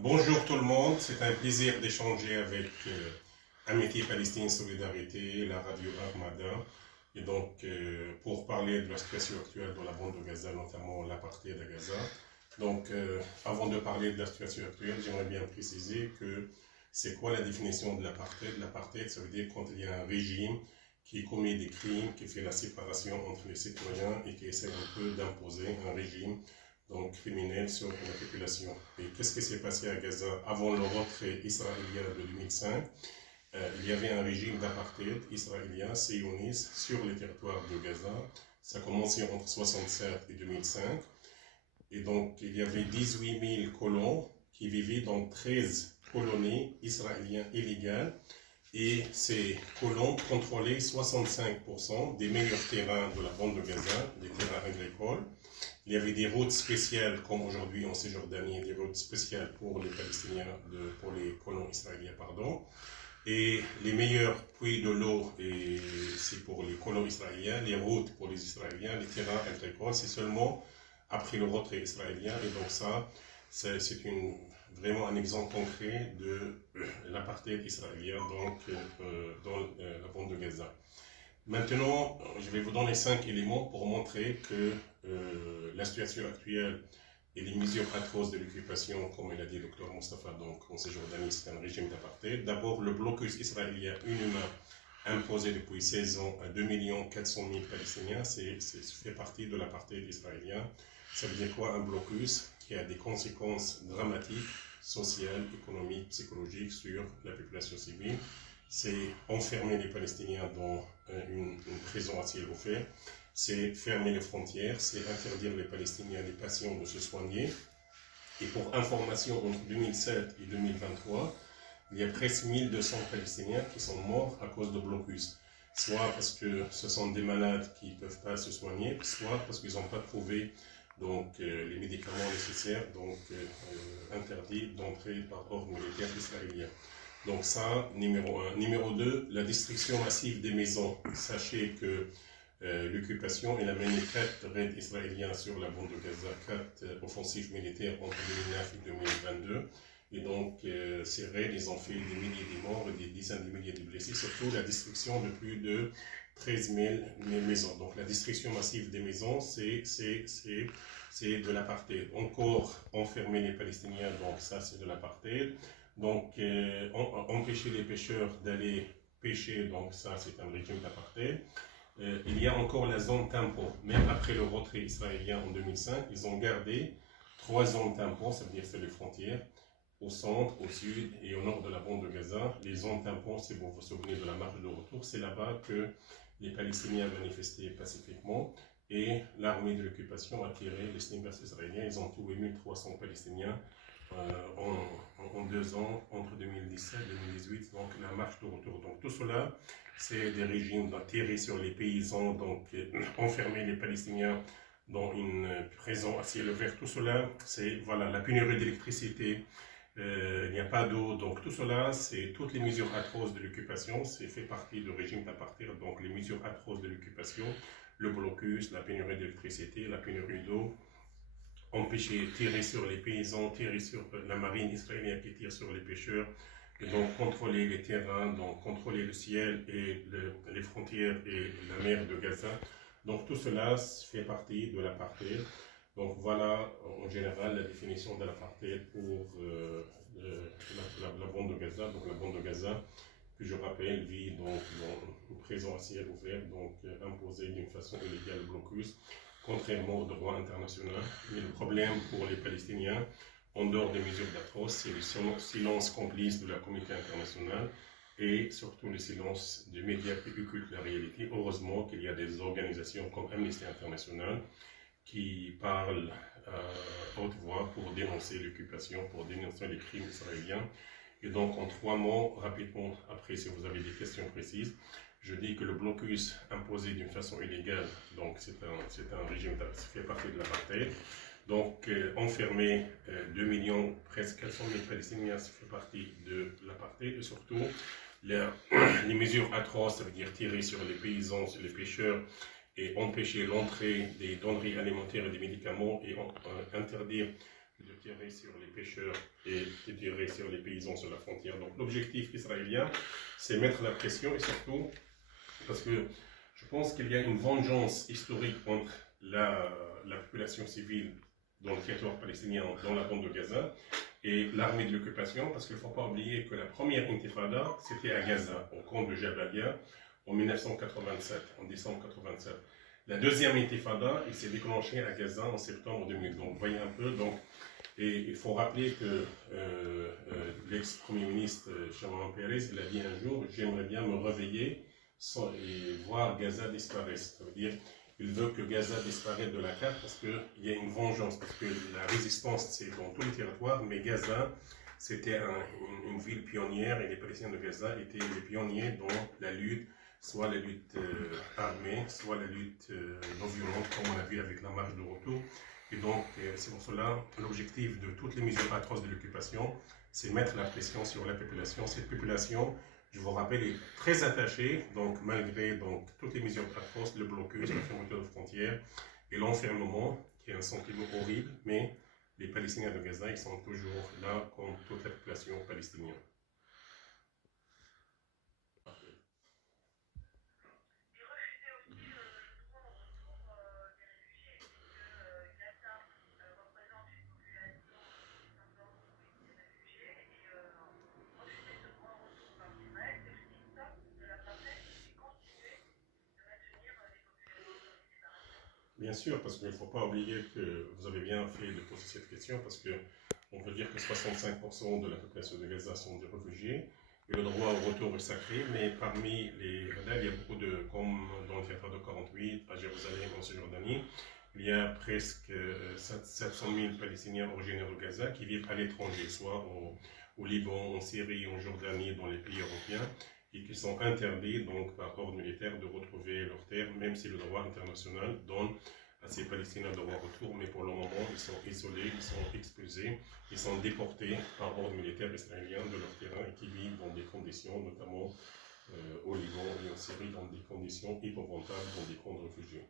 Bonjour tout le monde, c'est un plaisir d'échanger avec Amitié Palestine Solidarité, la radio Armada, et pour parler de la situation actuelle dans la bande de Gaza, notamment l'apartheid de Gaza. Avant de parler de la situation actuelle, j'aimerais bien préciser que c'est quoi la définition de l'apartheid. L'apartheid, ça veut dire quand il y a un régime qui commet des crimes, qui fait la séparation entre les citoyens et qui essaie un peu d'imposer un régime criminel sur la population. Et qu'est-ce qui s'est passé à Gaza avant le retrait israélien de 2005? Il y avait un régime d'apartheid israélien, sioniste, sur le territoire de Gaza. Ça a commencé entre 1967 et 2005. Et donc, il y avait 18 000 colons qui vivaient dans 13 colonies israéliennes illégales. Et ces colons contrôlaient 65% des meilleurs terrains de la bande de Gaza, des terrains agricoles. Il y avait des routes spéciales, comme aujourd'hui en Cisjordanie, des routes spéciales pour les Palestiniens, pour les colons israéliens, pardon. Et les meilleurs puits de l'eau, c'est pour les colons israéliens, les routes pour les Israéliens, les terrains agricoles, c'est seulement après le retrait israélien. Et donc ça, c'est vraiment un exemple concret de l'apartheid israélien dans la bande de Gaza. Maintenant, je vais vous donner 5 éléments pour montrer que la situation actuelle et les mesures atroces de l'occupation, comme l'a dit le docteur Mustafa, en Cisjordanie, c'est un régime d'apartheid. D'abord, le blocus israélien inhumain imposé depuis 16 ans à 2 400 000 Palestiniens, ça fait partie de l'apartheid israélien. Ça veut dire quoi un blocus qui a des conséquences dramatiques, sociales, économiques, psychologiques sur la population civile? C'est enfermer les Palestiniens dans une prison à ciel ouvert, c'est fermer les frontières, c'est interdire les Palestiniens, les patients de se soigner. Et pour information, entre 2007 et 2023, il y a presque 1200 Palestiniens qui sont morts à cause de blocus. Soit parce que ce sont des malades qui ne peuvent pas se soigner, soit parce qu'ils n'ont pas trouvé les médicaments nécessaires, interdits d'entrer par ordre militaire israélien. Donc ça, numéro 1. Numéro 2, la destruction massive des maisons. Sachez que l'occupation, elle a mené 4 raids israéliens sur la bande de Gaza, 4 offensives militaires entre 2009 et 2022. Et donc, ces raids, ils ont fait des milliers de morts et des dizaines de milliers de blessés, surtout la destruction de plus de 13 000 maisons. Donc, la destruction massive des maisons, c'est de l'apartheid. Encore enfermer les Palestiniens, donc ça, c'est de l'apartheid. Donc, empêcher les pêcheurs d'aller pêcher, donc ça, c'est un régime d'apartheid. Il y a encore la zone tampon. Même après le retrait israélien en 2005, ils ont gardé 3 zones tampons, ça veut dire c'est les frontières, au centre, au sud et au nord de la bande de Gaza. Les zones tampons, c'est vous vous souvenez de la marche de retour, c'est là-bas que les Palestiniens manifestaient pacifiquement et l'armée de l'occupation a tiré les snipers israéliens. Ils ont tué 1300 Palestiniens en 2 ans, entre 2017 et 2018, donc la marche de retour. Donc tout cela, c'est des régimes d'attirer sur les paysans, enfermer les Palestiniens dans une prison à ciel ouvert. Tout cela, c'est la pénurie d'électricité, il n'y a pas d'eau. Donc tout cela, c'est toutes les mesures atroces de l'occupation, c'est fait partie du régime d'apartheid. Donc les mesures atroces de l'occupation, le blocus, la pénurie d'électricité, la pénurie d'eau, empêcher, tirer sur les paysans, tirer sur la marine israélienne qui tire sur les pêcheurs, et donc contrôler les terrains, donc contrôler le ciel et les frontières et la mer de Gaza. Donc tout cela fait partie de l'apartheid. Donc voilà en général la définition de l'apartheid pour la bande de Gaza. Donc la bande de Gaza, que je rappelle, vit dans une prison à ciel ouvert, imposée d'une façon illégale le blocus, contrairement au droit international. Mais le problème pour les Palestiniens, en dehors des mesures d'atroce, c'est le silence complice de la communauté internationale et surtout le silence des médias qui occultent la réalité. Heureusement qu'il y a des organisations comme Amnesty International qui parlent à haute voix pour dénoncer l'occupation, pour dénoncer les crimes israéliens. Et donc en 3 mots, rapidement, après si vous avez des questions précises, je dis que le blocus imposé d'une façon illégale, donc c'est un régime, ça fait partie de l'apartheid. Donc enfermer 2 millions, presque 400 000 Palestiniens, ça fait partie de l'apartheid. Et surtout, les mesures atroces, ça veut dire tirer sur les paysans, sur les pêcheurs, et empêcher l'entrée des denrées alimentaires et des médicaments, et interdire de tirer sur les pêcheurs et de tirer sur les paysans sur la frontière. Donc l'objectif israélien, c'est mettre la pression et surtout, parce que je pense qu'il y a une vengeance historique entre la population civile dans le territoire palestinien, dans la bande de Gaza, et l'armée de l'occupation, parce qu'il ne faut pas oublier que la première intifada, c'était à Gaza, au camp de Jabalia, en 1987, en décembre 1987. La deuxième intifada, il s'est déclenché à Gaza en septembre 2000. Donc, vous voyez un peu. Donc, et il faut rappeler que l'ex-premier ministre Shimon Peres, il a dit un jour, j'aimerais bien me réveiller et voir Gaza disparaître. Ça veut dire, il veut que Gaza disparaisse de la carte parce qu'il y a une vengeance, parce que la résistance, c'est dans tous les territoires, mais Gaza, c'était une ville pionnière et les Palestiniens de Gaza étaient les pionniers dans la lutte, soit la lutte armée, soit la lutte non violente, comme on a vu avec la marche de retour. Et donc, c'est pour cela, l'objectif de toutes les mesures atroces de l'occupation, c'est mettre la pression sur la population. Cette population, je vous rappelle, est très attachée, donc malgré toutes les mesures atroces, le blocus, la fermeture de frontières et l'enfermement, qui est un sentiment horrible, mais les Palestiniens de Gaza, ils sont toujours là comme toute la population palestinienne. Bien sûr, parce qu'il ne faut pas oublier que vous avez bien fait de poser cette question, parce qu'on peut dire que 65% de la population de Gaza sont des réfugiés, et le droit au retour est sacré, mais parmi les rebelles, il y a beaucoup de, comme dans le territoire de 48, à Jérusalem, en Cisjordanie, il y a presque 700 000 Palestiniens originaires de Gaza qui vivent à l'étranger, soit au Liban, en Syrie, en Jordanie, dans les pays européens, et qui sont interdits donc par ordre militaire de retrouver leurs terres, même si le droit international donne à ces Palestiniens de droit retour, mais pour le moment ils sont isolés, ils sont expulsés, ils sont déportés par ordre militaire israélien de leur terrain et qui vivent dans des conditions, notamment au Liban et en Syrie, dans des conditions épouvantables, dans des camps de réfugiés.